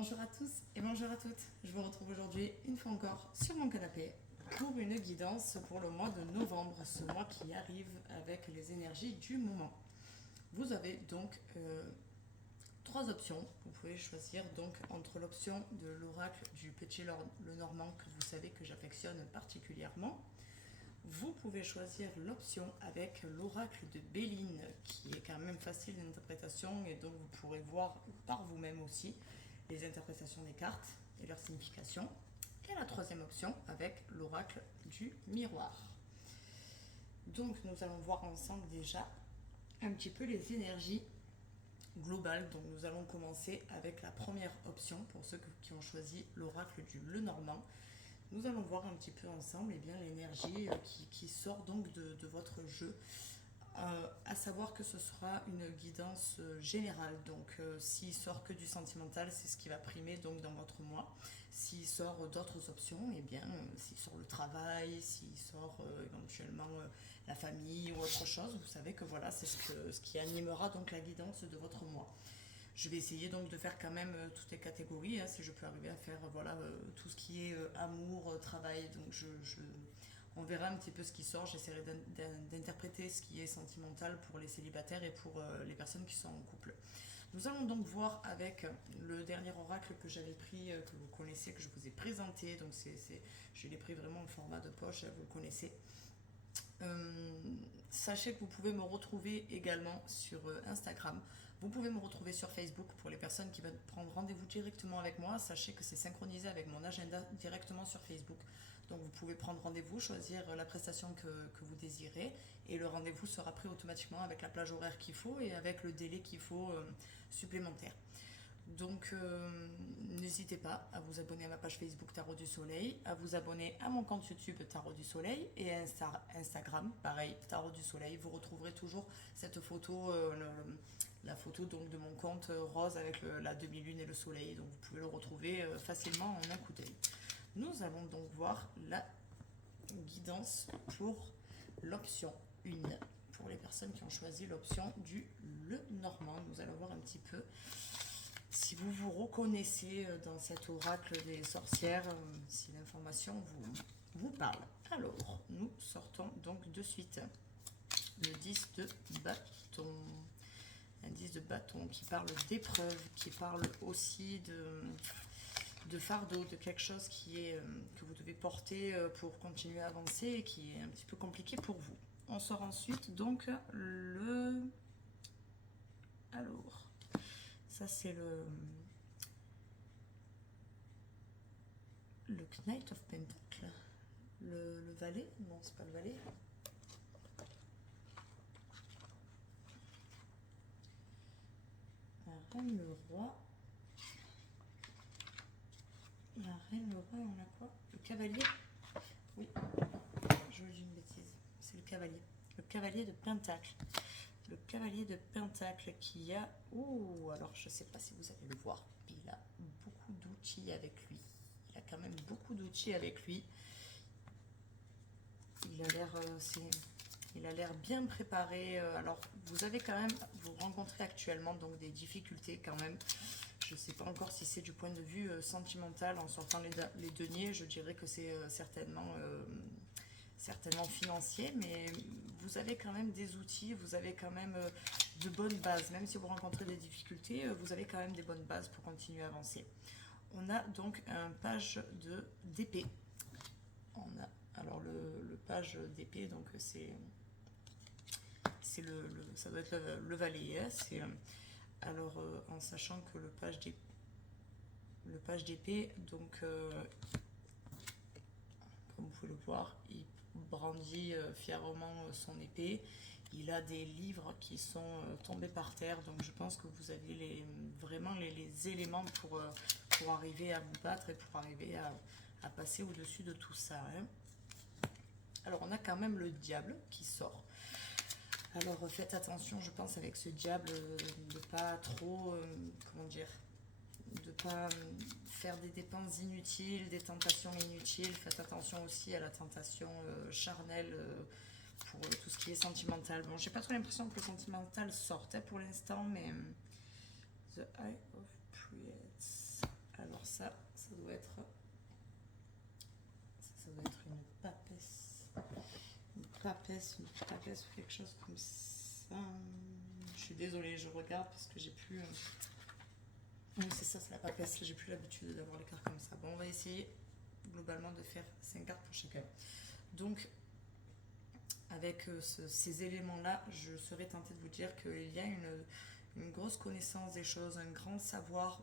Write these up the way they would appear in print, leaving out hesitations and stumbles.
Bonjour à tous et bonjour à toutes. Je vous retrouve aujourd'hui une fois encore sur mon canapé pour une guidance pour le mois de novembre, ce mois qui arrive avec les énergies du moment. Vous avez donc trois options. Vous pouvez choisir donc entre l'option de l'oracle du Petit Lenormand que vous savez que j'affectionne particulièrement. Vous pouvez choisir l'option avec l'oracle de Béline qui est quand même facile d'interprétation et donc vous pourrez voir par vous-même aussi les interprétations des cartes et leur signification. Et la troisième option avec l'oracle du miroir. Donc nous allons voir ensemble déjà un petit peu les énergies globales. Donc nous allons commencer avec la première option pour ceux qui ont choisi l'oracle du Lenormand. Nous allons voir un petit peu ensemble l'énergie qui sort donc de votre jeu. À savoir que ce sera une guidance générale. Donc s'il sort que du sentimental, c'est ce qui va primer donc dans votre mois. S'il sort d'autres options, et bien s'il sort le travail, s'il sort éventuellement la famille ou autre chose, vous savez que voilà, c'est ce qui animera donc la guidance de votre mois. Je vais essayer donc de faire quand même toutes les catégories, si je peux arriver à faire voilà, tout ce qui est amour, travail. Donc on verra un petit peu ce qui sort. J'essaierai d'interpréter ce qui est sentimental pour les célibataires et pour les personnes qui sont en couple. Nous allons donc voir avec le dernier oracle que j'avais pris, que vous connaissez, que je vous ai présenté. Donc je l'ai pris vraiment en format de poche, vous le connaissez. Sachez que vous pouvez me retrouver également sur Instagram. Vous pouvez me retrouver sur Facebook pour les personnes qui veulent prendre rendez-vous directement avec moi. Sachez que c'est synchronisé avec mon agenda directement sur Facebook. Donc vous pouvez prendre rendez-vous, choisir la prestation que vous désirez et le rendez-vous sera pris automatiquement avec la plage horaire qu'il faut et avec le délai qu'il faut supplémentaire. Donc n'hésitez pas à vous abonner à ma page Facebook Tarot du Soleil, à vous abonner à mon compte YouTube Tarot du Soleil et à Instagram, pareil, Tarot du Soleil. Vous retrouverez toujours cette photo, la photo donc de mon compte rose avec la demi-lune et le soleil. Donc vous pouvez le retrouver facilement en un coup d'œil. Nous allons donc voir la guidance pour l'option 1. Pour les personnes qui ont choisi l'option du Lenormand, nous allons voir un petit peu si vous vous reconnaissez dans cet oracle des sorcières, si l'information vous parle. Alors, nous sortons donc de suite le 10 de bâton. Un 10 de bâton qui parle d'épreuve, qui parle aussi de fardeau, de quelque chose que vous devez porter pour continuer à avancer et qui est un petit peu compliqué pour vous. On sort ensuite donc alors, ça c'est le Knight of Pentacle. Le valet. Non, c'est pas le valet. La reine, le roi. La reine, le roi, et on a quoi? Le cavalier. Oui, je dis une bêtise. C'est le cavalier. Le cavalier de Pentacle. Le cavalier de Pentacle qui a... Oh, alors je ne sais pas si vous allez le voir. Il a beaucoup d'outils avec lui. Il a quand même beaucoup d'outils avec lui. Il a l'air bien préparé. Alors, vous avez quand même... Vous rencontrez actuellement donc des difficultés quand même. Je ne sais pas encore si c'est du point de vue sentimental. En sortant les deniers, je dirais que c'est certainement financier, mais vous avez quand même des outils, vous avez quand même de bonnes bases. Même si vous rencontrez des difficultés, vous avez quand même des bonnes bases pour continuer à avancer. On a donc un page d'épée. Alors le page d'épée, donc c'est ça doit être le valet. Alors en sachant que le page d'épée, donc comme vous pouvez le voir, il brandit fièrement son épée. Il a des livres qui sont tombés par terre, donc je pense que vous avez vraiment les éléments pour arriver à vous battre et pour arriver à passer au-dessus de tout ça. Alors on a quand même le diable qui sort. Alors faites attention, je pense, avec ce diable, de pas trop, comment dire, de pas faire des dépenses inutiles, des tentations inutiles. Faites attention aussi à la tentation charnelle pour tout ce qui est sentimental. Bon, j'ai pas trop l'impression que le sentimental sortait pour l'instant, mais The Eye of Priests. Alors ça doit être... Ça doit être une papesse. Une papesse ou quelque chose comme ça. Je suis désolée, je regarde parce que j'ai plus... Oui, c'est ça, c'est la papesse. J'ai plus l'habitude d'avoir les cartes comme ça. Bon, on va essayer globalement de faire 5 cartes pour chacun. Donc, avec ces éléments-là, je serais tentée de vous dire qu'il y a une grosse connaissance des choses, un grand savoir,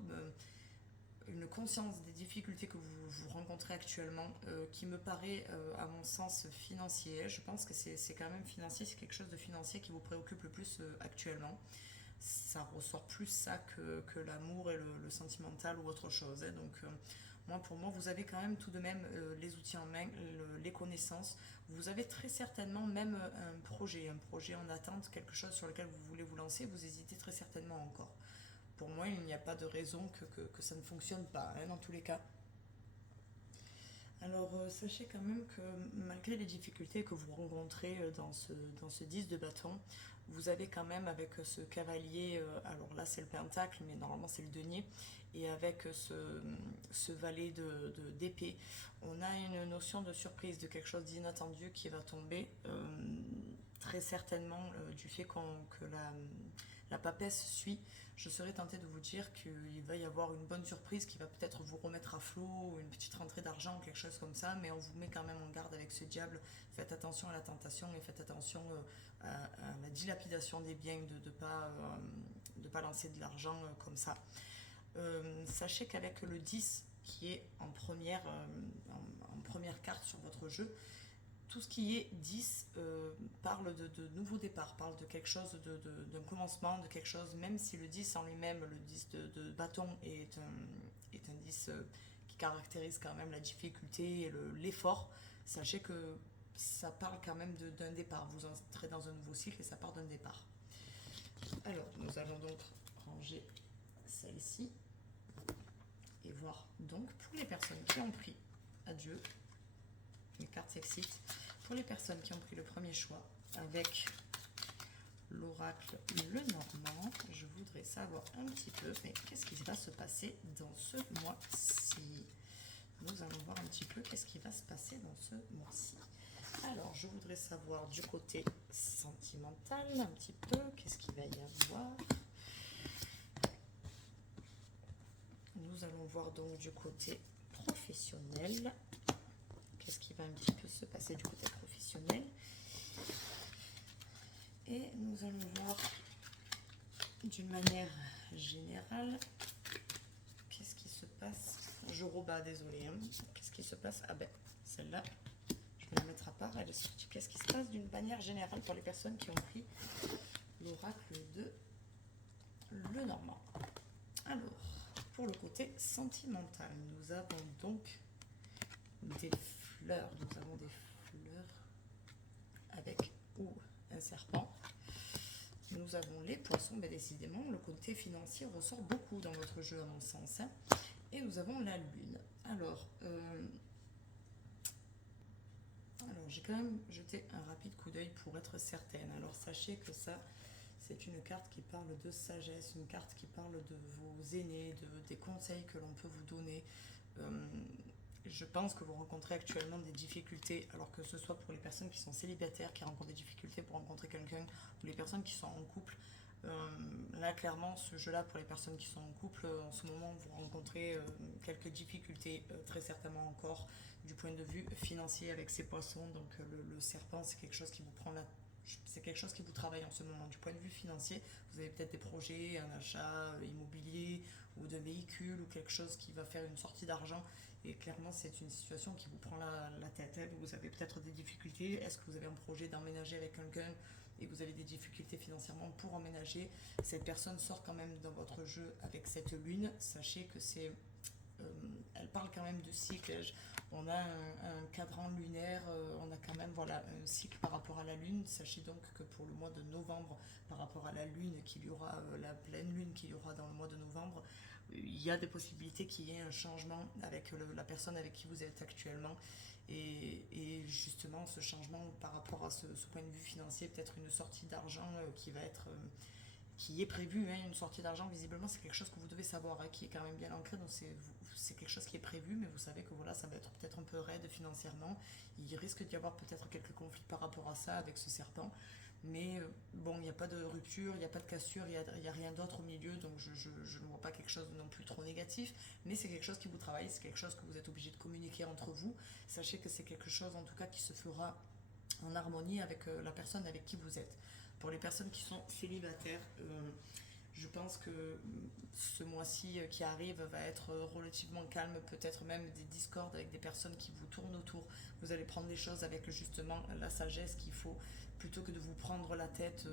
une conscience des difficultés que vous rencontrez actuellement, qui me paraît, à mon sens, financier. Je pense que c'est quand même financier, c'est quelque chose de financier qui vous préoccupe le plus actuellement. Ça ressort plus ça que l'amour et le sentimental ou autre chose. Hein. Donc, pour moi, vous avez quand même tout de même les outils en main, les connaissances. Vous avez très certainement même un projet en attente, quelque chose sur lequel vous voulez vous lancer. Vous hésitez très certainement encore. Pour moi, il n'y a pas de raison que ça ne fonctionne pas, hein, dans tous les cas. Alors, sachez quand même que malgré les difficultés que vous rencontrez dans ce 10 de bâton, vous avez quand même avec ce cavalier, alors là c'est le pentacle, mais normalement c'est le denier, et avec ce valet d'épée, on a une notion de surprise, de quelque chose d'inattendu qui va tomber, très certainement du fait que la papesse suit. Je serais tentée de vous dire qu'il va y avoir une bonne surprise qui va peut-être vous remettre à flot, ou une petite rentrée d'argent, quelque chose comme ça, mais on vous met quand même en garde avec ce diable. Faites attention à la tentation et faites attention à la dilapidation des biens, de pas lancer de l'argent comme ça. Sachez qu'avec le 10 qui est en première carte sur votre jeu, tout ce qui est 10 parle de nouveau départ, parle de quelque chose, d'un commencement, de quelque chose, même si le 10 en lui-même, le 10 de bâton est un 10 qui caractérise quand même la difficulté et l'effort. Sachez que ça parle quand même d'un départ. Vous entrez dans un nouveau cycle et ça part d'un départ. Alors, nous allons donc ranger celle-ci et voir donc pour les personnes qui ont pris adieu. Les cartes s'excitent. Pour les personnes qui ont pris le premier choix avec l'oracle le Normand, je voudrais savoir un petit peu, mais qu'est-ce qui va se passer dans ce mois-ci? Nous allons voir un petit peu qu'est-ce qui va se passer dans ce mois-ci. Alors, je voudrais savoir du côté sentimental un petit peu, qu'est-ce qu'il va y avoir. Nous allons voir donc du côté professionnel. Qu'est-ce qui va un petit peu se passer du côté professionnel. Et nous allons voir d'une manière générale qu'est-ce qui se passe. Je rebats, désolé. Hein. Qu'est-ce qui se passe? Ah ben, celle-là, je vais la mettre à part. Elle est sortie. Qu'est-ce qui se passe d'une manière générale pour les personnes qui ont pris l'oracle de le Normand? Alors, pour le côté sentimental, nous avons donc des fleurs. Nous avons des fleurs avec un serpent. Nous avons les poissons, mais décidément, le côté financier ressort beaucoup dans votre jeu, à mon sens. Hein. Et nous avons la lune. Alors j'ai quand même jeté un rapide coup d'œil pour être certaine. Alors, sachez que ça, c'est une carte qui parle de sagesse, une carte qui parle de vos aînés, des conseils que l'on peut vous donner. Je pense que vous rencontrez actuellement des difficultés, alors que ce soit pour les personnes qui sont célibataires, qui rencontrent des difficultés pour rencontrer quelqu'un, ou les personnes qui sont en couple. Là, clairement, ce jeu-là, pour les personnes qui sont en couple, en ce moment, vous rencontrez quelques difficultés, très certainement encore, du point de vue financier avec ces poissons. Donc, le serpent, c'est quelque chose qui vous prend c'est quelque chose qui vous travaille en ce moment. Du point de vue financier, vous avez peut-être des projets, un achat immobilier ou de véhicule ou quelque chose qui va faire une sortie d'argent. Et clairement, c'est une situation qui vous prend la tête. Vous avez peut-être des difficultés. Est-ce que vous avez un projet d'emménager avec quelqu'un et vous avez des difficultés financièrement pour emménager? Cette personne sort quand même dans votre jeu avec cette lune. Sachez que elle parle quand même de cycle. On a un cadran lunaire, on a quand même un cycle par rapport à la lune. Sachez donc que pour le mois de novembre, par rapport à la lune qu'il y aura, la pleine lune qu'il y aura dans le mois de novembre, il y a des possibilités qu'il y ait un changement avec la personne avec qui vous êtes actuellement. Et justement, ce changement par rapport à ce point de vue financier, peut-être une sortie d'argent qui va être qui est prévu, hein, une sortie d'argent, visiblement c'est quelque chose que vous devez savoir, hein, qui est quand même bien ancré, donc c'est quelque chose qui est prévu, mais vous savez que voilà, ça va être peut-être un peu raide financièrement, il risque d'y avoir peut-être quelques conflits par rapport à ça avec ce serpent, mais bon, il n'y a pas de rupture, il n'y a pas de cassure, il y a rien d'autre au milieu, donc je ne vois pas quelque chose non plus trop négatif, mais c'est quelque chose qui vous travaille, c'est quelque chose que vous êtes obligé de communiquer entre vous, sachez que c'est quelque chose en tout cas qui se fera en harmonie avec la personne avec qui vous êtes. Pour les personnes qui sont célibataires, je pense que ce mois-ci qui arrive va être relativement calme, peut-être même des discordes avec des personnes qui vous tournent autour. Vous allez prendre les choses avec justement la sagesse qu'il faut, plutôt que de vous prendre la tête.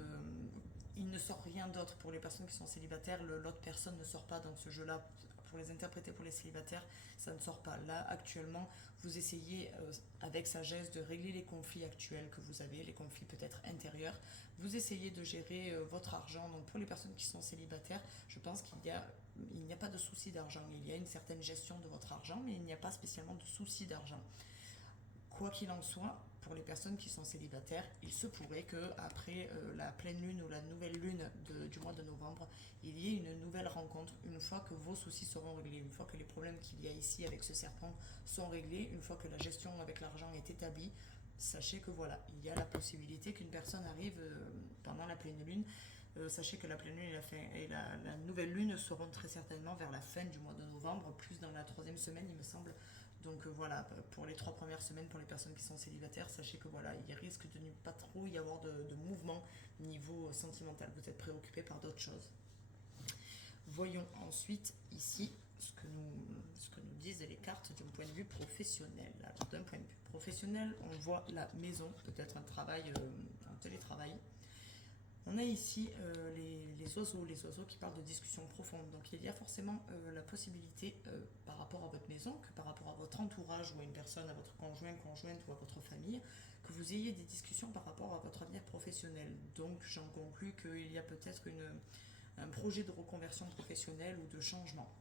Il ne sort rien d'autre pour les personnes qui sont célibataires, l'autre personne ne sort pas dans ce jeu-là. Pour les interpréter pour les célibataires, ça ne sort pas. Là, actuellement, vous essayez avec sagesse de régler les conflits actuels que vous avez, les conflits peut-être intérieurs. Vous essayez de gérer votre argent. Donc pour les personnes qui sont célibataires, je pense il n'y a pas de souci d'argent. Il y a une certaine gestion de votre argent, mais il n'y a pas spécialement de souci d'argent. Quoi qu'il en soit, pour les personnes qui sont célibataires, il se pourrait que après la pleine lune ou la nouvelle lune du mois de novembre, il y ait une nouvelle rencontre une fois que vos soucis seront réglés, une fois que les problèmes qu'il y a ici avec ce serpent sont réglés, une fois que la gestion avec l'argent est établie. Sachez que voilà, il y a la possibilité qu'une personne arrive pendant la pleine lune. Sachez que la pleine lune et la nouvelle lune seront très certainement vers la fin du mois de novembre, plus dans la troisième semaine, il me semble. Donc voilà, pour les 3 premières semaines, pour les personnes qui sont célibataires, sachez que voilà, il risque de ne pas trop y avoir de mouvement niveau sentimental. Vous êtes préoccupé par d'autres choses. Voyons ensuite ici ce que nous disent les cartes d'un point de vue professionnel. Alors, d'un point de vue professionnel, on voit la maison, peut-être un travail en télétravail. On a ici les oiseaux qui parlent de discussions profondes. Donc il y a forcément la possibilité par rapport à votre maison, que par rapport à votre entourage ou à une personne, à votre conjoint, conjointe ou à votre famille, que vous ayez des discussions par rapport à votre avenir professionnel. Donc j'en conclus qu'il y a peut-être un projet de reconversion professionnelle ou de changement.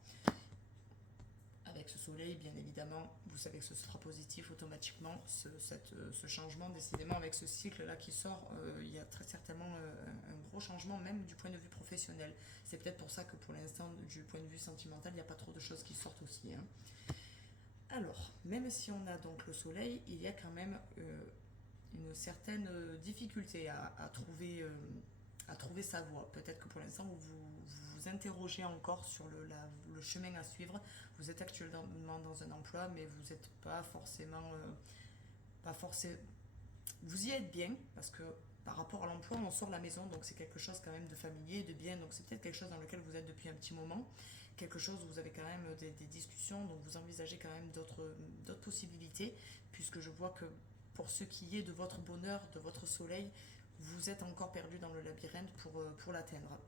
Avec ce soleil, bien évidemment, vous savez que ce sera positif automatiquement, ce changement, décidément, avec ce cycle-là qui sort, il y a très certainement un gros changement, même du point de vue professionnel. C'est peut-être pour ça que pour l'instant, du point de vue sentimental, il n'y a pas trop de choses qui sortent aussi, hein. Alors, même si on a donc le soleil, il y a quand même une certaine difficulté à trouver sa voie. Peut-être que pour l'instant, vous interrogez encore sur le chemin à suivre. Vous êtes actuellement dans un emploi, mais vous n'êtes pas forcément... Vous y êtes bien, parce que par rapport à l'emploi, on sort de la maison, donc c'est quelque chose quand même de familier, de bien, donc c'est peut-être quelque chose dans lequel vous êtes depuis un petit moment, quelque chose où vous avez quand même des discussions, donc vous envisagez quand même d'autres possibilités, puisque je vois que pour ce qui est de votre bonheur, de votre soleil, vous êtes encore perdu dans le labyrinthe pour l'atteindre.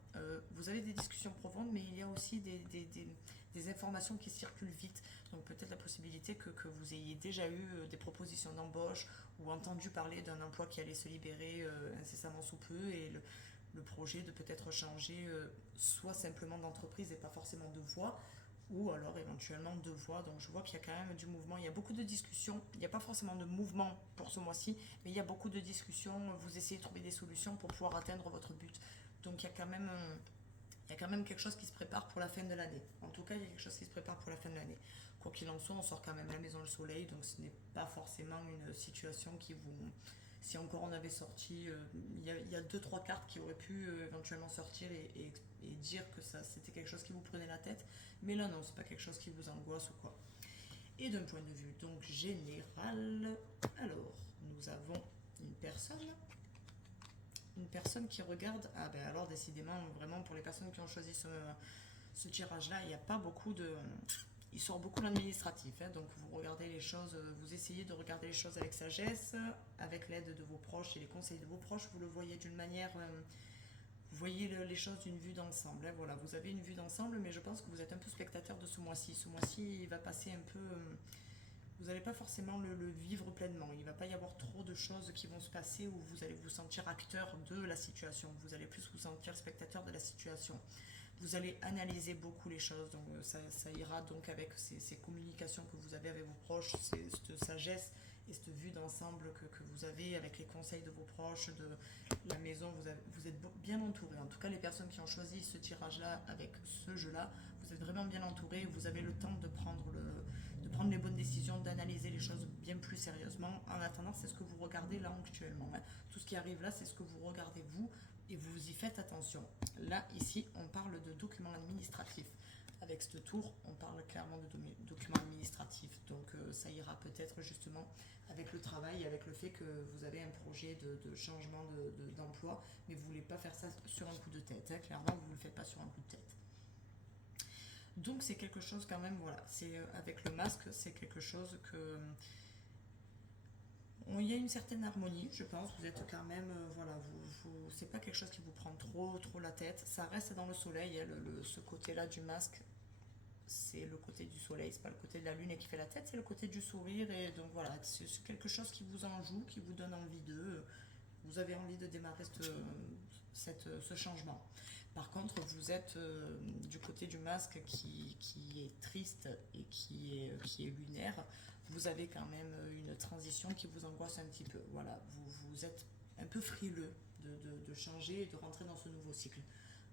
Vous avez des discussions profondes, mais il y a aussi des informations qui circulent vite. Donc peut-être la possibilité que vous ayez déjà eu des propositions d'embauche ou entendu parler d'un emploi qui allait se libérer incessamment sous peu et le projet de peut-être changer soit simplement d'entreprise et pas forcément de voie, ou alors éventuellement deux voies. Donc je vois qu'il y a quand même du mouvement, il y a beaucoup de discussions, il n'y a pas forcément de mouvement pour ce mois-ci, mais il y a beaucoup de discussions, vous essayez de trouver des solutions pour pouvoir atteindre votre but. Donc il y a quand même quelque chose qui se prépare pour la fin de l'année. En tout cas, il y a quelque chose qui se prépare pour la fin de l'année. Quoi qu'il en soit, on sort quand même la maison le soleil, donc ce n'est pas forcément une situation qui vous... Si encore on avait sorti, il y a 2-3 cartes qui auraient pu éventuellement sortir et dire que ça c'était quelque chose qui vous prenait la tête, mais là non, c'est pas quelque chose qui vous angoisse ou quoi. Et d'un point de vue donc général, alors nous avons une personne qui regarde, ah ben alors décidément vraiment pour les personnes qui ont choisi ce tirage là, il n'y a pas beaucoup de... Il sort beaucoup l'administratif, hein, donc vous regardez les choses, vous essayez de regarder les choses avec sagesse, avec l'aide de vos proches et les conseils de vos proches, vous le voyez d'une manière, vous voyez les choses d'une vue d'ensemble, hein, voilà, vous avez une vue d'ensemble, mais je pense que vous êtes un peu spectateur de ce mois-ci. Ce mois-ci, il va passer un peu, vous n'allez pas forcément le vivre pleinement, il ne va pas y avoir trop de choses qui vont se passer où vous allez vous sentir acteur de la situation, vous allez plus vous sentir spectateur de la situation. Vous allez analyser beaucoup les choses, donc ça ira donc avec ces communications que vous avez avec vos proches, cette sagesse et cette vue d'ensemble que vous avez avec les conseils de vos proches, de la maison, vous êtes bien entouré. En tout cas, les personnes qui ont choisi ce tirage-là avec ce jeu-là, vous êtes vraiment bien entouré, vous avez le temps de prendre les bonnes décisions, d'analyser les choses bien plus sérieusement. En attendant, c'est ce que vous regardez là actuellement, hein. Tout ce qui arrive là, c'est ce que vous regardez vous et vous y faites attention. Là, ici, on parle de documents administratifs. Avec ce tour, on parle clairement de documents administratifs. Donc, ça ira peut-être justement avec le travail, avec le fait que vous avez un projet de changement d'emploi, mais vous ne voulez pas faire ça sur un coup de tête, hein. Clairement, vous ne le faites pas sur un coup de tête. Donc c'est quelque chose quand même, voilà, c'est avec le masque, c'est quelque chose que il y a une certaine harmonie, je pense. Vous êtes quand même, voilà, c'est pas quelque chose qui vous prend trop la tête. Ça reste dans le soleil, hein, ce côté-là du masque, c'est le côté du soleil, c'est pas le côté de la lune qui fait la tête, c'est le côté du sourire. Et donc voilà, c'est quelque chose qui vous enjoue, qui vous donne envie vous avez envie de démarrer ce changement. Par contre, vous êtes du côté du masque qui est triste et qui est lunaire. Vous avez quand même une transition qui vous angoisse un petit peu. Voilà, vous êtes un peu frileux de changer et de rentrer dans ce nouveau cycle.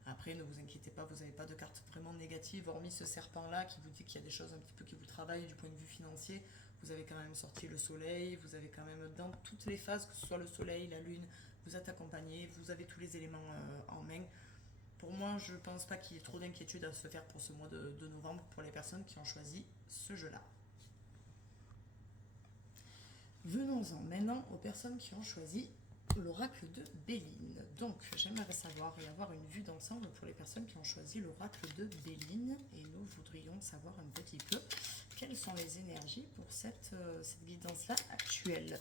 Après, ne vous inquiétez pas, vous n'avez pas de carte vraiment négative, hormis ce serpent-là qui vous dit qu'il y a des choses un petit peu qui vous travaillent du point de vue financier. Vous avez quand même sorti le soleil, vous avez quand même dans toutes les phases, que ce soit le soleil, la lune, vous êtes accompagné, vous avez tous les éléments en main. Pour moi, je ne pense pas qu'il y ait trop d'inquiétude à se faire pour ce mois de novembre pour les personnes qui ont choisi ce jeu-là. Venons-en maintenant aux personnes qui ont choisi l'oracle de Béline. Donc, j'aimerais savoir et avoir une vue d'ensemble pour les personnes qui ont choisi l'oracle de Béline. Et nous voudrions savoir un petit peu quelles sont les énergies pour cette guidance-là actuelle.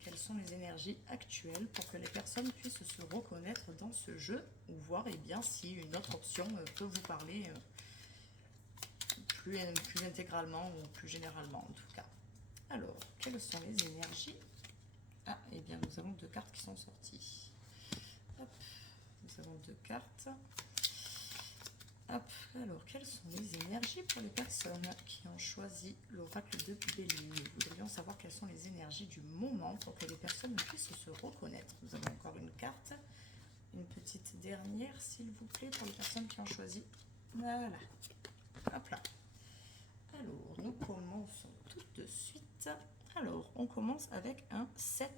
Quelles sont les énergies actuelles pour que les personnes puissent se reconnaître dans ce jeu ou voir bien, si une autre option peut vous parler plus intégralement ou plus généralement en tout cas. Alors, quelles sont les énergies? Ah, et bien nous avons deux cartes qui sont sorties. Hop, nous avons deux cartes. Hop, alors quelles sont les énergies pour les personnes qui ont choisi l'oracle de Béline? Nous voudrions savoir quelles sont les énergies du moment pour que les personnes puissent se reconnaître. Nous avons encore une carte, une petite dernière s'il vous plaît pour les personnes qui ont choisi. Voilà, hop là. Alors, nous commençons tout de suite. Alors, on commence avec un 7.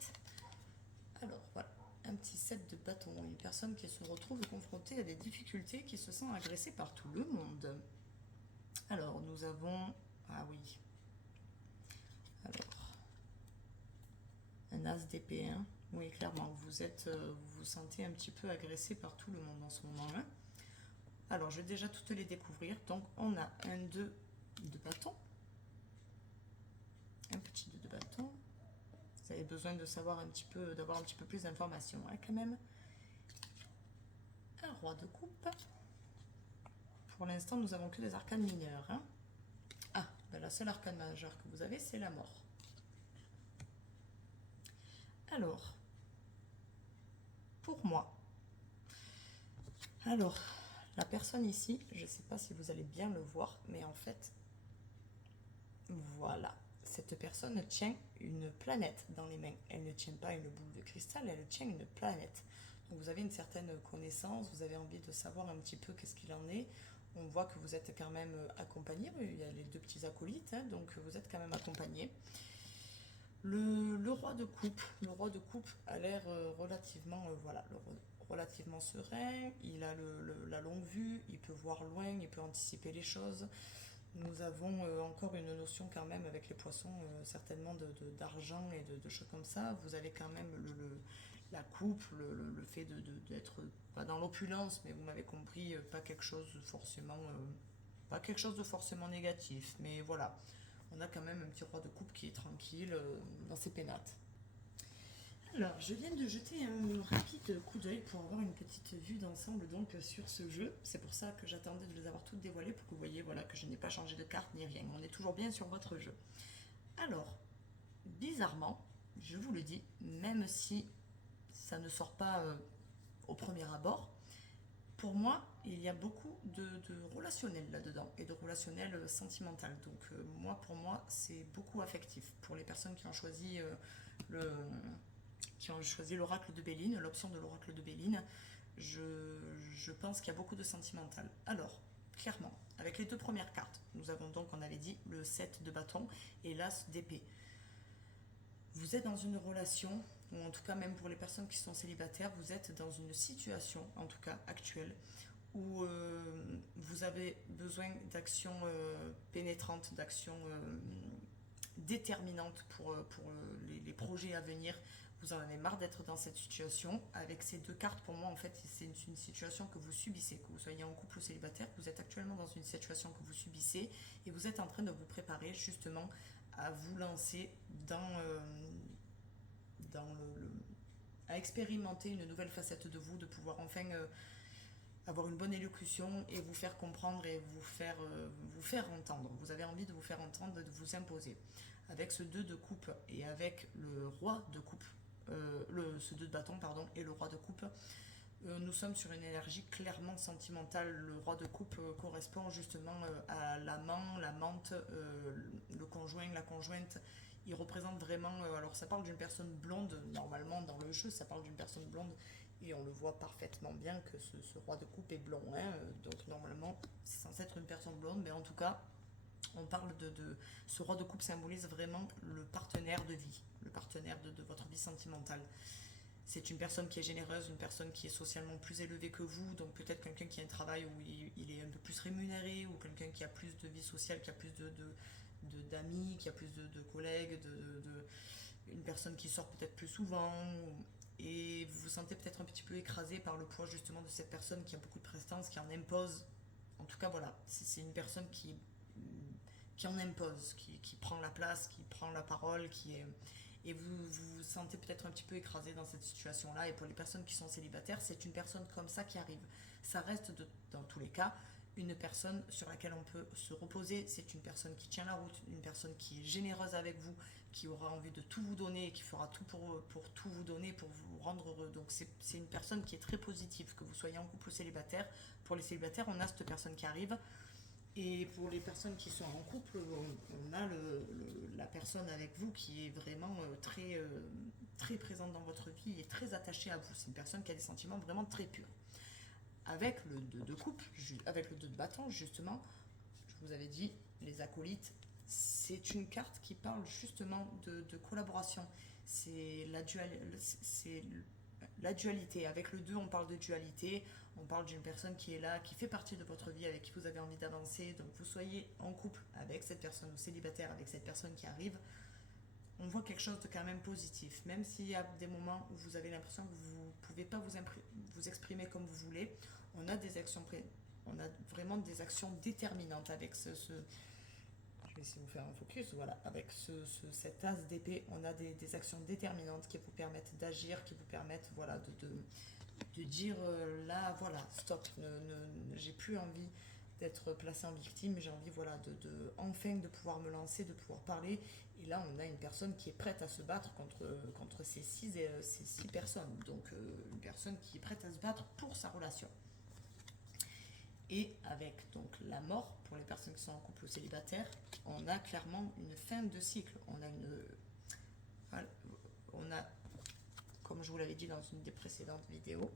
Alors, voilà, un petit 7 de bâton. Une personne qui se retrouve confrontée à des difficultés, qui se sent agressée par tout le monde. Alors, nous avons... Ah oui. Alors, un as d'épée, hein. Oui, clairement, vous vous sentez un petit peu agressé par tout le monde en ce moment-là. Alors, je vais déjà toutes les découvrir. Donc, on a un 2 de bâton. Un petit 2 de bâton. Vous avez besoin de savoir d'avoir un petit peu plus d'informations, hein, quand même. Un roi de coupe. Pour l'instant, nous avons que des arcanes mineurs, hein. Ah, ben la seule arcane majeure que vous avez, c'est la mort. Alors, pour moi, alors, la personne ici, je ne sais pas si vous allez bien le voir, mais en fait, voilà. Cette personne tient une planète dans les mains. Elle ne tient pas une boule de cristal, elle tient une planète. Donc vous avez une certaine connaissance, vous avez envie de savoir un petit peu qu'est-ce qu'il en est. On voit que vous êtes quand même accompagné. Il y a les deux petits acolytes, hein, donc vous êtes quand même accompagné. Le roi de coupe a l'air relativement, relativement serein. Il a la longue vue, il peut voir loin, il peut anticiper les choses. Nous avons encore une notion quand même avec les poissons, certainement d'argent et de choses comme ça. Vous avez quand même la coupe, le fait d'être pas dans l'opulence, mais vous m'avez compris, pas quelque chose de forcément négatif. Mais voilà, on a quand même un petit roi de coupe qui est tranquille dans ses pénates. Alors, je viens de jeter un rapide coup d'œil pour avoir une petite vue d'ensemble donc sur ce jeu. C'est pour ça que j'attendais de les avoir toutes dévoilées pour que vous voyez voilà, que je n'ai pas changé de carte ni rien. On est toujours bien sur votre jeu. Alors, bizarrement, je vous le dis, même si ça ne sort pas au premier abord, pour moi, il y a beaucoup de relationnel là-dedans et de relationnel sentimental. Donc pour moi, c'est beaucoup affectif. Pour les personnes le, qui ont choisi l'oracle de Béline, l'option de l'oracle de Béline, je pense qu'il y a beaucoup de sentimental. Alors, clairement, avec les deux premières cartes, nous avons donc, on avait dit, le 7 de bâton et l'as d'épée. Vous êtes dans une relation, ou en tout cas même pour les personnes qui sont célibataires, vous êtes dans une situation, en tout cas actuelle, où vous avez besoin d'actions pénétrantes, d'actions déterminantes pour les projets à venir. Vous en avez marre d'être dans cette situation. Avec ces deux cartes, pour moi, en fait, c'est une situation que vous subissez. Que vous soyez en couple ou célibataire, vous êtes actuellement dans une situation que vous subissez et vous êtes en train de vous préparer justement à vous lancer à expérimenter une nouvelle facette de vous, de pouvoir enfin avoir une bonne élocution et vous faire comprendre et vous faire entendre. Vous avez envie de vous faire entendre, de vous imposer. Avec ce 2 de coupe et avec le roi de coupe, ce 2 de bâton, pardon, et le roi de coupe, nous sommes sur une énergie clairement sentimentale. Le roi de coupe correspond justement à l'amant, l'amante, le conjoint, la conjointe. Il représente vraiment, alors ça parle d'une personne blonde, normalement dans le jeu ça parle d'une personne blonde, et on le voit parfaitement bien que ce roi de coupe est blond, hein, donc normalement c'est censé être une personne blonde, mais en tout cas on parle ce roi de coupe symbolise vraiment le partenaire de vie, le partenaire de votre vie sentimentale. C'est une personne qui est généreuse, une personne qui est socialement plus élevée que vous, donc peut-être quelqu'un qui a un travail où il est un peu plus rémunéré, ou quelqu'un qui a plus de vie sociale, qui a plus d'amis, qui a plus de collègues, une personne qui sort peut-être plus souvent, et vous vous sentez peut-être un petit peu écrasé par le poids justement de cette personne qui a beaucoup de prestance, qui en impose. En tout cas voilà, c'est une personne qui en impose, qui prend la place, qui prend la parole, et vous vous sentez peut-être un petit peu écrasé dans cette situation-là. Et pour les personnes qui sont célibataires, c'est une personne comme ça qui arrive. Ça reste dans tous les cas une personne sur laquelle on peut se reposer. C'est une personne qui tient la route, une personne qui est généreuse avec vous, qui aura envie de tout vous donner, et qui fera tout pour tout vous donner, pour vous rendre heureux. Donc c'est une personne qui est très positive, que vous soyez en couple ou célibataire. Pour les célibataires, on a cette personne qui arrive. Et pour les personnes qui sont en couple, on a la personne avec vous qui est vraiment très présente dans votre vie et très attachée à vous. C'est une personne qui a des sentiments vraiment très purs. Avec le 2 de coupe, avec le 2 de bâton, justement, je vous avais dit, les acolytes, c'est une carte qui parle justement de collaboration. C'est la dualité. Avec le 2, on parle de dualité. On parle d'une personne qui est là, qui fait partie de votre vie, avec qui vous avez envie d'avancer. Donc vous soyez en couple avec cette personne ou célibataire avec cette personne qui arrive, on voit quelque chose de quand même positif. Même s'il y a des moments où vous avez l'impression que vous ne pouvez pas vous exprimer comme vous voulez, on a vraiment des actions déterminantes avec je vais essayer de vous faire un focus, voilà, avec cet as d'épée, on a des actions déterminantes qui vous permettent d'agir, qui vous permettent voilà, de dire là, voilà, stop, j'ai plus envie d'être placée en victime, j'ai envie voilà, enfin de pouvoir me lancer, de pouvoir parler. Et là, on a une personne qui est prête à se battre contre ces six personnes. Donc, une personne qui est prête à se battre pour sa relation. Et avec donc la mort, pour les personnes qui sont en couple ou célibataires, on a clairement une fin de cycle. On a, comme je vous l'avais dit dans une des précédentes vidéos,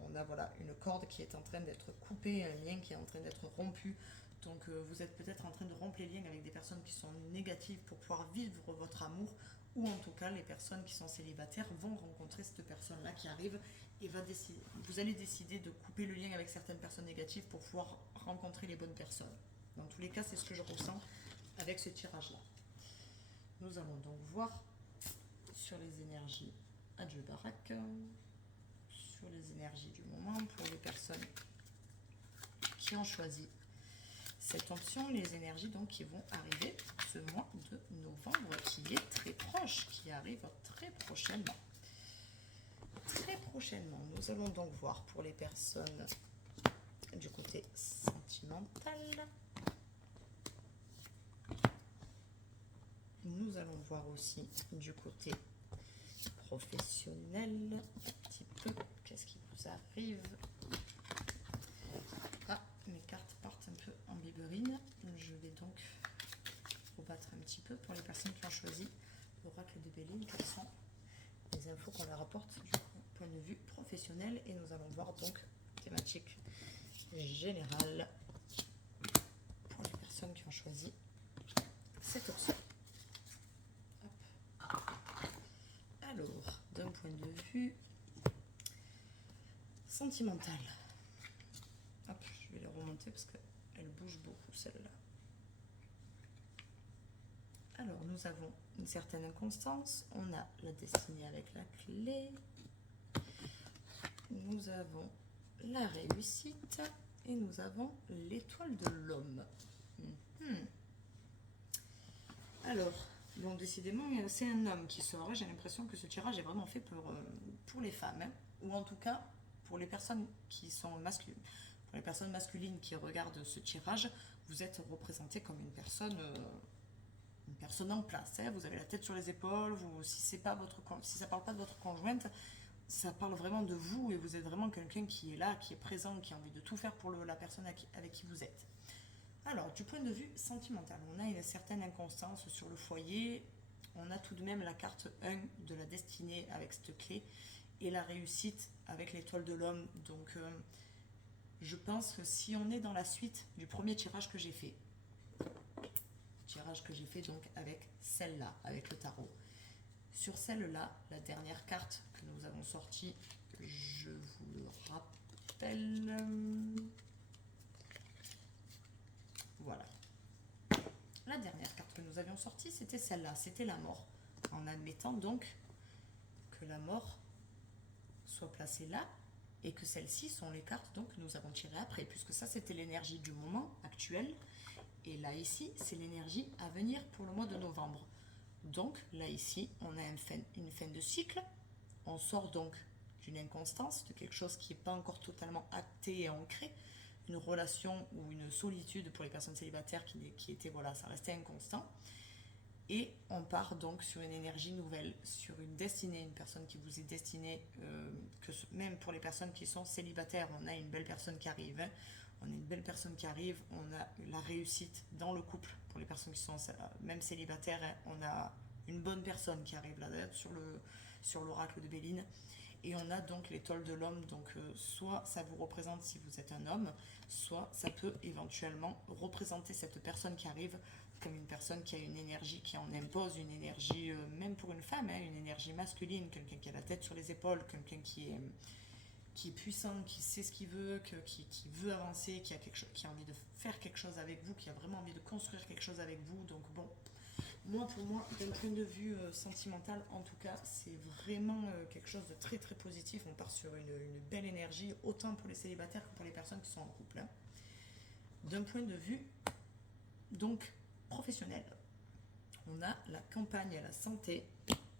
on a voilà, une corde qui est en train d'être coupée, un lien qui est en train d'être rompu. Donc vous êtes peut-être en train de rompre les liens avec des personnes qui sont négatives pour pouvoir vivre votre amour, ou en tout cas les personnes qui sont célibataires vont rencontrer cette personne-là qui arrive et vous allez décider de couper le lien avec certaines personnes négatives pour pouvoir rencontrer les bonnes personnes. Dans tous les cas, c'est ce que je ressens avec ce tirage-là. Nous allons donc voir sur les énergies Adieu Barak, sur les énergies du moment pour les personnes qui ont choisi cette option, les énergies donc qui vont arriver ce mois de novembre qui est très proche, qui arrive très prochainement. Très prochainement, nous allons donc voir pour les personnes du côté sentimental. Nous allons voir aussi du côté professionnel, un petit peu, qu'est-ce qui vous arrive mes cartes partent un peu en biberine. Je vais donc rebattre un petit peu pour les personnes qui ont choisi l'oracle de Béline. Quelles sont les infos qu'on leur apporte du point de vue professionnel. Et nous allons voir donc thématique générale pour les personnes qui ont choisi cette option. Hop. Alors, d'un point de vue sentimental, hop, je vais les remonter parce qu'elle bouge beaucoup celle-là. Alors, nous avons une certaine inconstance, on a la destinée avec la clé, nous avons la réussite et nous avons l'étoile de l'homme. Alors, bon, décidément, c'est un homme qui sort. J'ai l'impression que ce tirage est vraiment fait pour les femmes, hein, ou en tout cas pour les personnes qui sont masculines. Pour les personnes masculines qui regardent ce tirage, vous êtes représenté comme une personne en place. Hein. Vous avez la tête sur les épaules. Si ça parle pas de votre conjointe, ça parle vraiment de vous et vous êtes vraiment quelqu'un qui est là, qui est présent, qui a envie de tout faire pour la personne avec qui vous êtes. Alors, du point de vue sentimental, on a une certaine inconstance sur le foyer. On a tout de même la carte 1 de la destinée avec cette clé et la réussite avec l'étoile de l'homme. Donc, je pense que si on est dans la suite du premier tirage que j'ai fait, donc avec celle-là, avec le tarot. Sur celle-là, la dernière carte que nous avons sortie, je vous le rappelle. Voilà. La dernière carte que nous avions sortie, c'était celle-là, c'était la mort. En admettant donc que la mort soit placée là et que celles-ci sont les cartes donc, que nous avons tirées après, puisque ça, c'était l'énergie du moment actuel. Et là, ici, c'est l'énergie à venir pour le mois de novembre. Donc, là, ici, on a une fin de cycle. On sort donc d'une inconstance, de quelque chose qui n'est pas encore totalement acté et ancré. Une relation ou une solitude pour les personnes célibataires qui était, voilà, ça restait inconstant. Et on part donc sur une énergie nouvelle, sur une destinée, une personne qui vous est destinée, même pour les personnes qui sont célibataires, on a une belle personne qui arrive. Hein. On a une belle personne qui arrive, on a la réussite dans le couple. Pour les personnes qui sont même célibataires, hein, on a une bonne personne qui arrive là sur l'oracle de Béline. Et on a donc l'étoile de l'homme, donc soit ça vous représente si vous êtes un homme, soit ça peut éventuellement représenter cette personne qui arrive comme une personne qui a une énergie, qui en impose une énergie, même pour une femme, hein, une énergie masculine, quelqu'un qui a la tête sur les épaules, quelqu'un qui est puissant, qui sait ce qu'il veut, qui veut avancer, qui a envie de faire quelque chose avec vous, qui a vraiment envie de construire quelque chose avec vous. Donc bon, pour moi, d'un point de vue sentimental, en tout cas, c'est vraiment quelque chose de très très positif. On part sur une belle énergie, autant pour les célibataires que pour les personnes qui sont en couple. Hein. D'un point de vue, donc, professionnel, on a la campagne à la santé,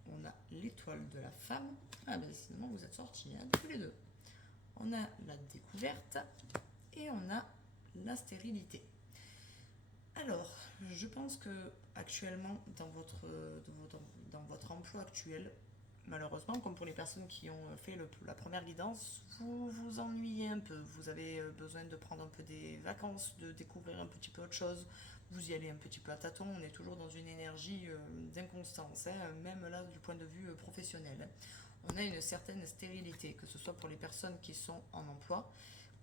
on a l'étoile de la femme. Ah ben décidément, vous êtes sortis, hein, tous les deux. On a la découverte et on a la stérilité. Alors, je pense que actuellement, dans votre emploi actuel, malheureusement, comme pour les personnes qui ont fait la première guidance, vous vous ennuyez un peu. Vous avez besoin de prendre un peu des vacances, de découvrir un petit peu autre chose. Vous y allez un petit peu à tâtons. On est toujours dans une énergie d'inconstance, hein, même là du point de vue professionnel. On a une certaine stérilité, que ce soit pour les personnes qui sont en emploi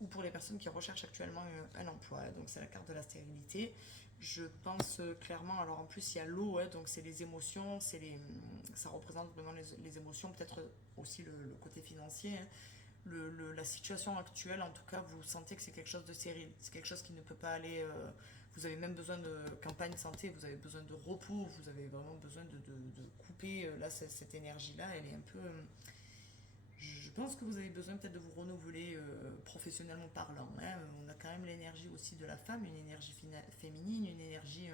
ou pour les personnes qui recherchent actuellement un emploi. Donc c'est la carte de la stérilité. Je pense clairement, alors en plus il y a l'eau, hein, donc c'est les émotions, ça représente vraiment les émotions, peut-être aussi le côté financier. Hein. La situation actuelle, en tout cas, vous sentez que c'est quelque chose de stérile, c'est quelque chose qui ne peut pas aller. Vous avez même besoin de campagne santé, vous avez besoin de repos, vous avez vraiment besoin de couper. Là, cette énergie-là, elle est un peu. Je pense que vous avez besoin peut-être de vous renouveler professionnellement parlant. Hein. On a quand même l'énergie aussi de la femme, une énergie féminine, une énergie.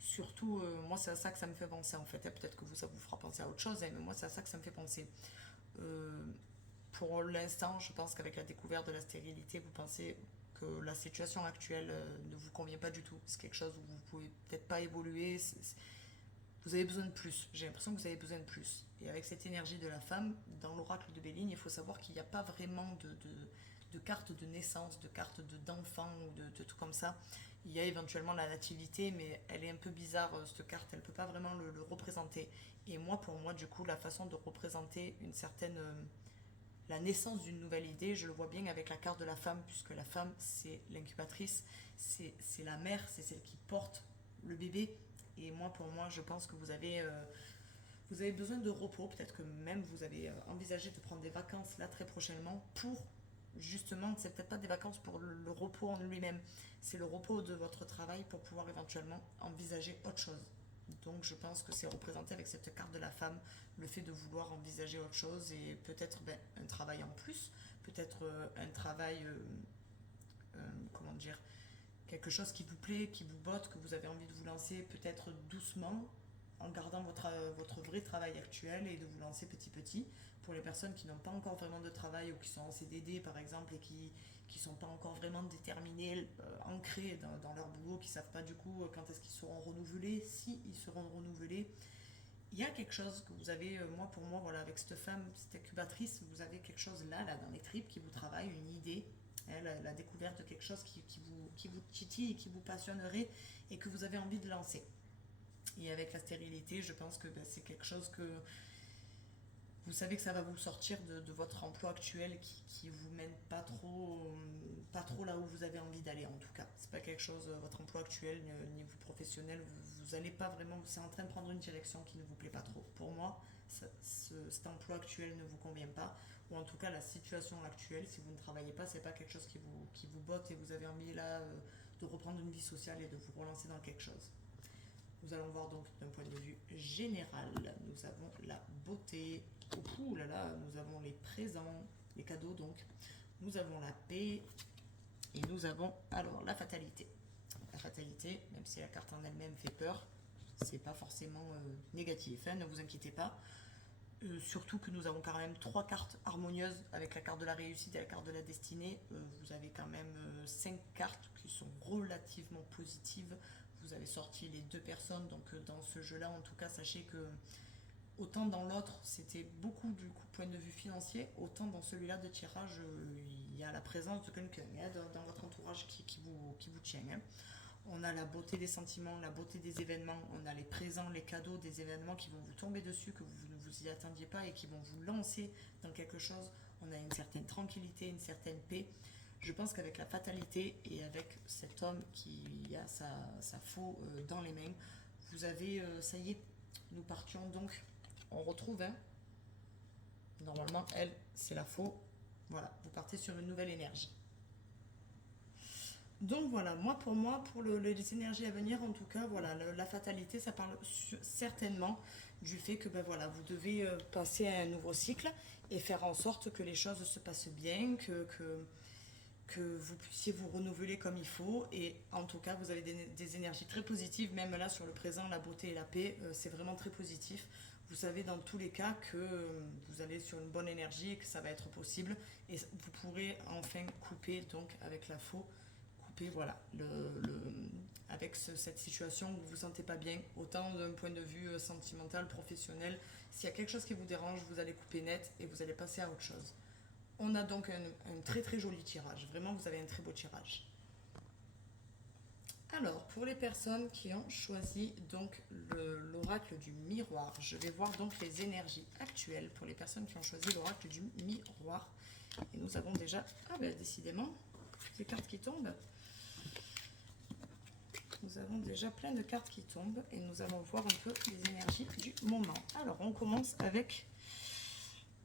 Surtout, moi, c'est à ça que ça me fait penser en fait. Hein. Peut-être que ça vous fera penser à autre chose, hein, mais moi, c'est à ça que ça me fait penser. Pour l'instant, je pense qu'avec la découverte de la stérilité, vous pensez que la situation actuelle ne vous convient pas du tout. C'est quelque chose où vous pouvez peut-être pas évoluer. Vous avez besoin de plus. J'ai l'impression que vous avez besoin de plus. Et avec cette énergie de la femme, dans l'oracle de Béline, il faut savoir qu'il n'y a pas vraiment de cartes de naissance, de cartes d'enfants ou de tout comme ça. Il y a éventuellement la nativité, mais elle est un peu bizarre, cette carte, elle ne peut pas vraiment le représenter. Et moi, pour moi, du coup, la façon de représenter une certaine... la naissance d'une nouvelle idée, je le vois bien avec la carte de la femme, puisque la femme, c'est l'incubatrice, c'est la mère, c'est celle qui porte le bébé. Et moi, pour moi, je pense que vous avez besoin de repos, peut-être que même vous avez envisagé de prendre des vacances là très prochainement pour justement, c'est peut-être pas des vacances pour le repos en lui-même, c'est le repos de votre travail pour pouvoir éventuellement envisager autre chose. Donc je pense que c'est représenté avec cette carte de la femme, le fait de vouloir envisager autre chose et peut-être un travail en plus, peut-être un travail, comment dire, quelque chose qui vous plaît, qui vous botte, que vous avez envie de vous lancer peut-être doucement, en gardant votre vrai travail actuel et de vous lancer petit petit. Pour les personnes qui n'ont pas encore vraiment de travail ou qui sont en CDD par exemple et qui ne sont pas encore vraiment déterminées, ancrées dans leur boulot, qui ne savent pas du coup quand est-ce qu'ils seront renouvelés, si ils seront renouvelés. Il y a quelque chose que vous avez, moi pour moi, voilà, avec cette femme, cette incubatrice, vous avez quelque chose là dans les tripes qui vous travaille, une idée, la découverte de quelque chose qui vous titille et qui vous passionnerait et que vous avez envie de lancer. Et avec la stérilité, je pense que c'est quelque chose que vous savez que ça va vous sortir de votre emploi actuel qui vous mène pas trop là où vous avez envie d'aller en tout cas. C'est pas quelque chose, votre emploi actuel, niveau professionnel, vous allez pas vraiment, c'est en train de prendre une direction qui ne vous plaît pas trop. Pour moi, cet emploi actuel ne vous convient pas, ou en tout cas la situation actuelle, si vous ne travaillez pas, c'est pas quelque chose qui vous botte et vous avez envie là de reprendre une vie sociale et de vous relancer dans quelque chose. Nous allons voir donc d'un point de vue général. Nous avons la beauté. Ouh là là, nous avons les présents, les cadeaux donc. Nous avons la paix. Et nous avons alors la fatalité. La fatalité, même si la carte en elle-même fait peur, c'est pas forcément négatif, hein, ne vous inquiétez pas. Surtout que nous avons quand même 3 cartes harmonieuses avec la carte de la réussite et la carte de la destinée. Vous avez quand même 5 cartes qui sont relativement positives. Vous avez sorti les 2 personnes, donc dans ce jeu-là, en tout cas, sachez que autant dans l'autre, c'était beaucoup du coup point de vue financier, autant dans celui-là de tirage, il y a la présence de quelqu'un hein, dans votre entourage qui vous tient. Hein. On a la beauté des sentiments, la beauté des événements, on a les présents, les cadeaux des événements qui vont vous tomber dessus, que vous ne vous y attendiez pas et qui vont vous lancer dans quelque chose. On a une certaine tranquillité, une certaine paix. Je pense qu'avec la fatalité et avec cet homme qui a sa faux dans les mains, vous avez, ça y est, nous partions donc, on retrouve, hein, normalement, elle, c'est la faux. Voilà, vous partez sur une nouvelle énergie. Donc voilà, pour les énergies à venir, en tout cas, voilà, la fatalité, ça parle certainement du fait que voilà, vous devez passer à un nouveau cycle et faire en sorte que les choses se passent bien, que vous puissiez vous renouveler comme il faut. Et en tout cas, vous avez des énergies très positives, même là sur le présent, la beauté et la paix, c'est vraiment très positif. Vous savez dans tous les cas que vous allez sur une bonne énergie et que ça va être possible. Et vous pourrez enfin couper donc avec la faux. Voilà, avec cette situation où vous vous sentez pas bien, autant d'un point de vue sentimental, professionnel, s'il y a quelque chose qui vous dérange, vous allez couper net et vous allez passer à autre chose. On a donc un très très joli tirage, vraiment vous avez un très beau tirage. Alors, pour les personnes qui ont choisi donc l'oracle du miroir, je vais voir donc les énergies actuelles pour les personnes qui ont choisi l'oracle du miroir. Et nous avons déjà, décidément, les cartes qui tombent. Nous avons déjà plein de cartes qui tombent et nous allons voir un peu les énergies du moment. Alors, on commence avec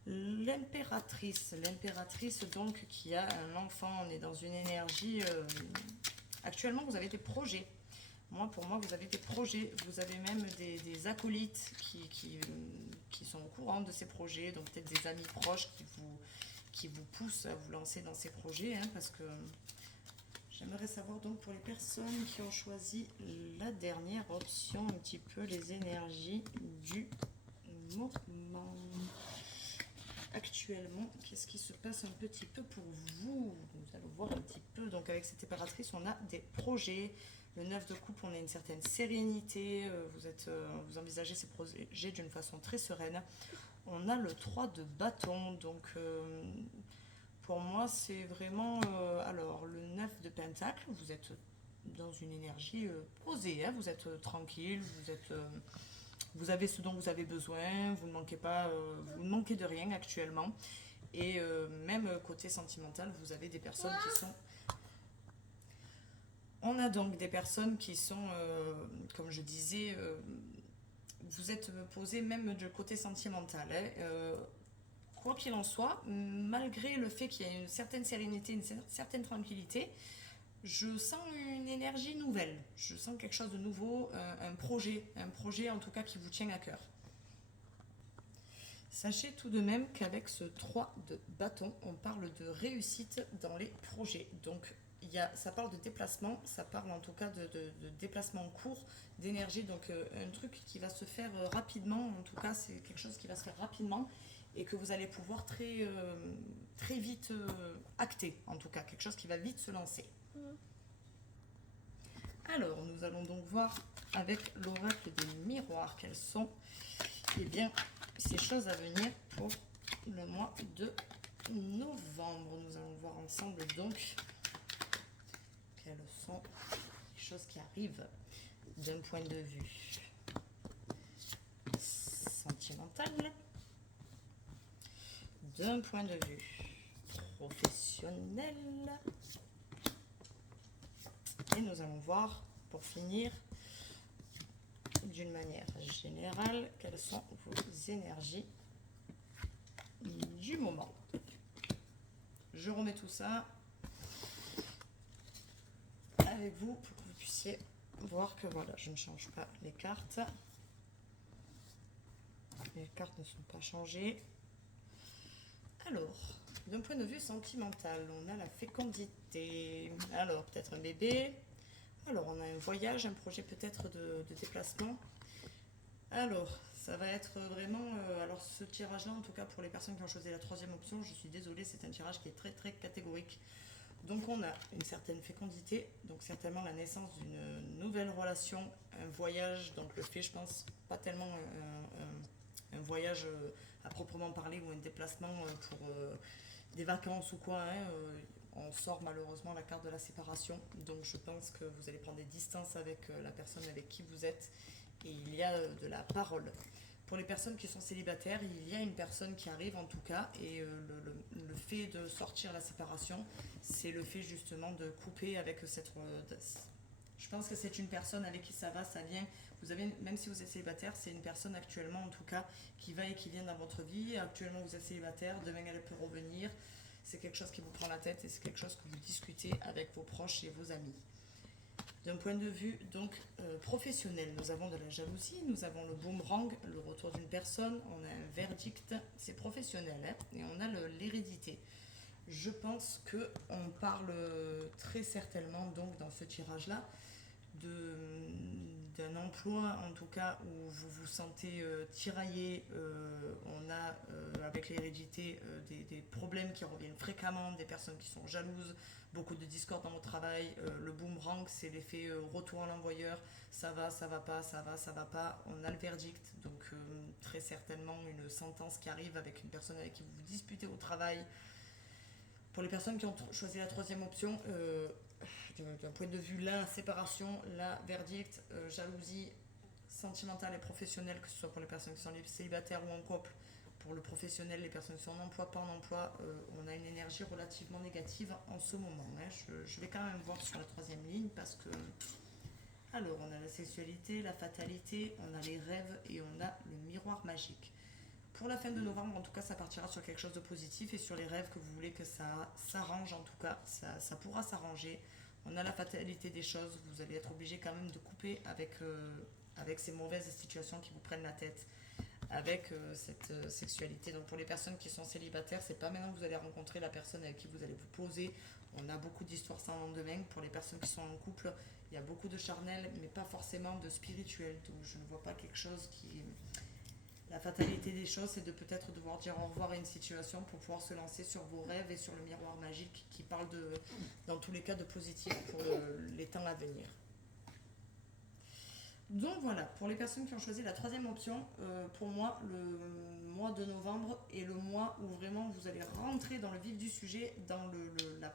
l'impératrice. L'impératrice, donc, qui a un enfant. On est dans une énergie... actuellement, vous avez des projets. Pour moi, vous avez des projets. Vous avez même des acolytes qui sont au courant de ces projets. Donc, peut-être des amis proches qui vous poussent à vous lancer dans ces projets. Hein, parce que... J'aimerais savoir donc pour les personnes qui ont choisi la dernière option, un petit peu les énergies du moment. Actuellement, qu'est-ce qui se passe un petit peu pour vous? Nous allons voir un petit peu. Donc avec cette impératrice, on a des projets. Le 9 de coupe, on a une certaine sérénité. Vous envisagez ces projets d'une façon très sereine. On a le 3 de bâton, donc... pour moi, c'est vraiment... alors, le 9 de Pentacle, vous êtes dans une énergie posée, hein, vous êtes tranquille, vous avez ce dont vous avez besoin, vous ne manquez pas, vous ne manquez de rien actuellement. Et même côté sentimental, vous avez des personnes qui sont... On a donc des personnes qui sont, comme je disais, vous êtes posé même du côté sentimental, hein. Quoi qu'il en soit, malgré le fait qu'il y a une certaine sérénité, une certaine tranquillité, je sens une énergie nouvelle. Je sens quelque chose de nouveau, un projet en tout cas qui vous tient à cœur. Sachez tout de même qu'avec ce 3 de bâton, on parle de réussite dans les projets. Donc, ça parle de déplacement, ça parle en tout cas de déplacement court, d'énergie. Donc, un truc qui va se faire rapidement, en tout cas, c'est quelque chose qui va se faire rapidement et que vous allez pouvoir très vite acter, en tout cas, quelque chose qui va vite se lancer. Alors, nous allons donc voir avec l'oracle des miroirs quelles sont ces choses à venir pour le mois de novembre. Nous allons voir ensemble donc quelles sont les choses qui arrivent d'un point de vue sentimental, d'un point de vue professionnel, et nous allons voir pour finir d'une manière générale quelles sont vos énergies du moment. Je remets tout ça avec vous pour que vous puissiez voir que voilà, je ne change pas les cartes. Les cartes ne sont pas changées. Alors, d'un point de vue sentimental, on a la fécondité. Alors, peut-être un bébé. Alors, on a un voyage, un projet peut-être de déplacement. Alors, ça va être vraiment... alors, ce tirage-là, en tout cas, pour les personnes qui ont choisi la troisième option, je suis désolée, c'est un tirage qui est très, très catégorique. Donc, on a une certaine fécondité, donc certainement la naissance d'une nouvelle relation, un voyage, donc le fait, je pense, pas tellement un voyage à proprement parler ou un déplacement pour des vacances ou quoi, hein, on sort malheureusement la carte de la séparation, donc je pense que vous allez prendre des distances avec la personne avec qui vous êtes, et il y a de la parole. Pour les personnes qui sont célibataires, il y a une personne qui arrive en tout cas, et le fait de sortir la séparation, c'est le fait justement de couper avec cette... je pense que c'est une personne avec qui ça va, ça vient. Vous avez, même si vous êtes célibataire, c'est une personne actuellement en tout cas qui va et qui vient dans votre vie. Actuellement vous êtes célibataire, demain elle peut revenir. C'est quelque chose qui vous prend la tête et c'est quelque chose que vous discutez avec vos proches et vos amis. D'un point de vue donc professionnel, nous avons de la jalousie, nous avons le boomerang, le retour d'une personne, on a un verdict, c'est professionnel, hein, et on a l'hérédité. Je pense qu'on parle très certainement donc dans ce tirage-là d'un emploi en tout cas où vous vous sentez tiraillé. On a avec l'hérédité des problèmes qui reviennent fréquemment, des personnes qui sont jalouses, beaucoup de discorde dans votre travail. Le boomerang, c'est l'effet retour à l'envoyeur, ça va pas, ça va pas. On a le verdict, donc très certainement une sentence qui arrive avec une personne avec qui vous vous disputez au travail. Pour les personnes qui ont choisi la troisième option, d'un point de vue la séparation, la verdict, jalousie sentimentale et professionnelle, que ce soit pour les personnes qui sont célibataires ou en couple. Pour le professionnel, les personnes qui sont en emploi, pas en emploi, on a une énergie relativement négative en ce moment, hein. Je vais quand même voir sur la troisième ligne parce que... Alors, on a la sexualité, la fatalité, on a les rêves et on a le miroir magique. Pour la fin de novembre, en tout cas, ça partira sur quelque chose de positif et sur les rêves que vous voulez que ça s'arrange, en tout cas, ça pourra s'arranger. On a la fatalité des choses, vous allez être obligé quand même de couper avec ces mauvaises situations qui vous prennent la tête, avec cette sexualité. Donc pour les personnes qui sont célibataires, c'est pas maintenant que vous allez rencontrer la personne avec qui vous allez vous poser. On a beaucoup d'histoires sans lendemain. Pour les personnes qui sont en couple, il y a beaucoup de charnel, mais pas forcément de spirituel. Donc je ne vois pas quelque chose qui... La fatalité des choses, c'est de peut-être devoir dire au revoir à une situation pour pouvoir se lancer sur vos rêves et sur le miroir magique qui parle dans tous les cas de positif pour les temps à venir. Donc voilà, pour les personnes qui ont choisi la troisième option, pour moi, le mois de novembre est le mois où vraiment vous allez rentrer dans le vif du sujet, dans la,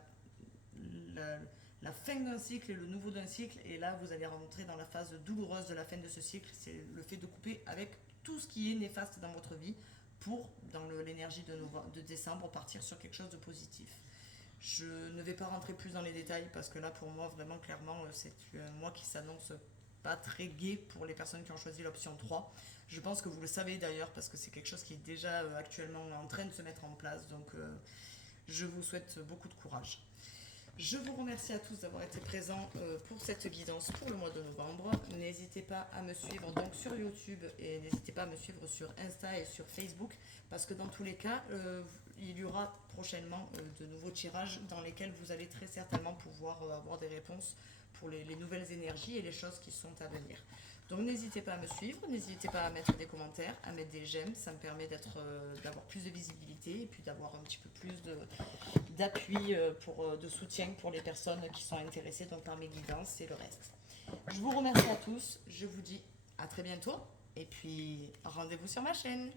la fin d'un cycle et le nouveau d'un cycle. Et là, vous allez rentrer dans la phase douloureuse de la fin de ce cycle. C'est le fait de couper avec tout ce qui est néfaste dans votre vie pour, dans l'énergie de décembre, partir sur quelque chose de positif. Je ne vais pas rentrer plus dans les détails parce que là, pour moi, vraiment, clairement, c'est un mois qui s'annonce pas très gai pour les personnes qui ont choisi l'option 3. Je pense que vous le savez d'ailleurs parce que c'est quelque chose qui est déjà actuellement en train de se mettre en place. Donc, je vous souhaite beaucoup de courage. Je vous remercie à tous d'avoir été présents pour cette guidance pour le mois de novembre. N'hésitez pas à me suivre donc sur YouTube et n'hésitez pas à me suivre sur Insta et sur Facebook parce que dans tous les cas, il y aura prochainement de nouveaux tirages dans lesquels vous allez très certainement pouvoir avoir des réponses pour les nouvelles énergies et les choses qui sont à venir. Donc n'hésitez pas à me suivre, n'hésitez pas à mettre des commentaires, à mettre des j'aime, ça me permet d'avoir plus de visibilité et puis d'avoir un petit peu plus d'appui, de soutien pour les personnes qui sont intéressées donc, par mes guidances et le reste. Je vous remercie à tous, je vous dis à très bientôt et puis rendez-vous sur ma chaîne.